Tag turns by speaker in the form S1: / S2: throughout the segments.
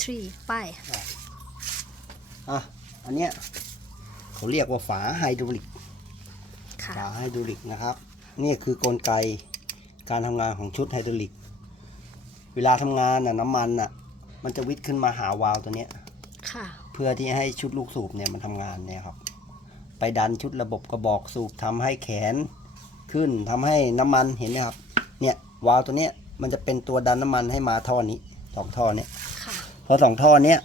S1: three ไป
S2: อะ อันเนี้ยเขาเรียกว่าฝาไฮดรอลิก
S1: ค่ะ
S2: ฝาไฮดรอลิกนะครับ นี่คือกลไกการทำงานของชุดไฮดรอลิก เวลาทำงานน่ะน้ำมันน่ะ มันจะวิทย์ขึ้นมาหาวาล์วตัวเนี้ย
S1: ค่ะ
S2: เพื่อที่ให้ชุดลูกสูบเนี่ยมันทำงานเนี่ยครับ ไปดันชุดระบบกระบอกสูบทำให้แขนขึ้นทำให้น้ำมันเห็นไหมครับ เนี่ยวาล์วตัวเนี้ยมันจะเป็นตัวดันน้ำมันให้มาท่อนี้สองท่อเนี้ย
S1: ค่ะ
S2: พอสองท่อเนี้ย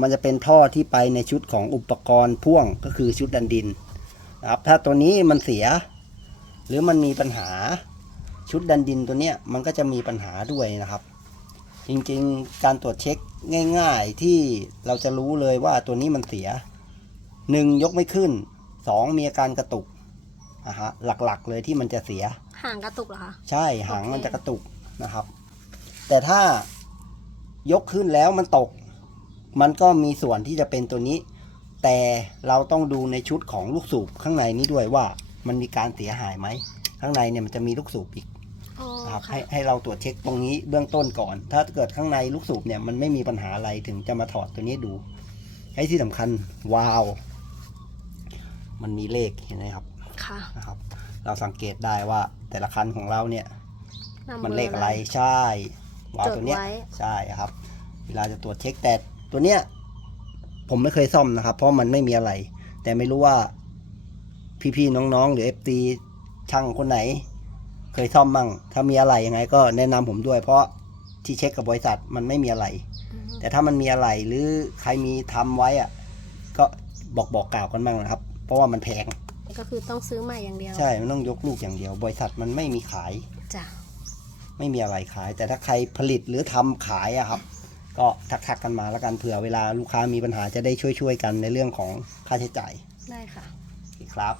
S2: มันจะเป็นท่อที่ไปในชุดของอุปกรณ์พ่วงก็คือชุดดันดินนะครับถ้าตัวนี้มันเสีย หรือมันมีปัญหาชุดดันดินตัวเนี้ยมันก็จะมีปัญหาด้วยนะครับ จริงๆ การตรวจเช็คง่าย ๆที่เราจะรู้เลยว่าตัวนี้มันเสียหนึ่งยกไม่ขึ้นสองมีอาการกระตุกนะฮะหลักๆเลยที่มันจะเสีย
S1: ห่างกระตุกเหรอคะ
S2: ใช่หาง
S1: โอเค
S2: มันจะกระตุกนะครับ แต่ถ้า ยกขึ้นแล้วมันตก มันก็มีส่วนที่จะเป็นตัวนี้ แต่เราต้องดูในชุดของลูกสูบข้างในนี้ด้วยว่ามันมีการเสียหายไหม ข้างในเนี่ยมันจะมีลูกสูบอีก
S1: อ๋อ
S2: นะครับ
S1: ค่ะ
S2: ให้ให้เราตรวจเช็คตรงนี้เบื้องต้นก่อน ถ้าเกิดข้างในลูกสูบเนี่ยมันไม่มีปัญหาอะไรถึงจะมาถอดตัวนี้ดู ให้ที่สำคัญวาล์วมันมีเลขเห็นไหมครับ
S1: ค่ะ
S2: นะครับ เราสังเกตได้ว่าแต่ละคันของเราเนี่ยำมัน
S1: บ
S2: เลขอะไรใช่ วาล์วตัวเนี้ย
S1: จดไว้
S2: ใช่ครับ เวลาจะตรวจเช็คแต่ตัวเนี้ยผมไม่เคยซ่อมนะครับ เพราะมันไม่มีอะไร แต่ไม่รู้ว่าพี่ๆน้องๆ หรือเอฟตีช่างคนไหน เคยซ่อมมั่ง ถ้ามีอะไรยังไงก็แนะนำผมด้วย เพราะที่เช็คกับบริษัทมันไม่มีอะไร
S1: อืม
S2: แต่ถ้ามันมีอะไรหรือใครมีทำไว้อะก็บอกบอกกล่าวกันบ้างนะครับ เพราะว่ามันแพง
S1: ก็คือต้องซื้อใหม่อย่างเดียว
S2: ใช่ มันต้องยกลูกอย่างเดียว บริษัทมันไม่มีขาย
S1: จ้ะ
S2: ไม่มีอะไรขาย แต่ถ้าใครผลิตหรือทำขายอะครับ ก็ทักๆกันมาแล้วกันเผื่อเวลาลูกค้ามีปัญหาจะได้ช่วยๆกันในเรื่องของค่าใช้จ่าย
S1: ได้ค่ะ
S2: ครับ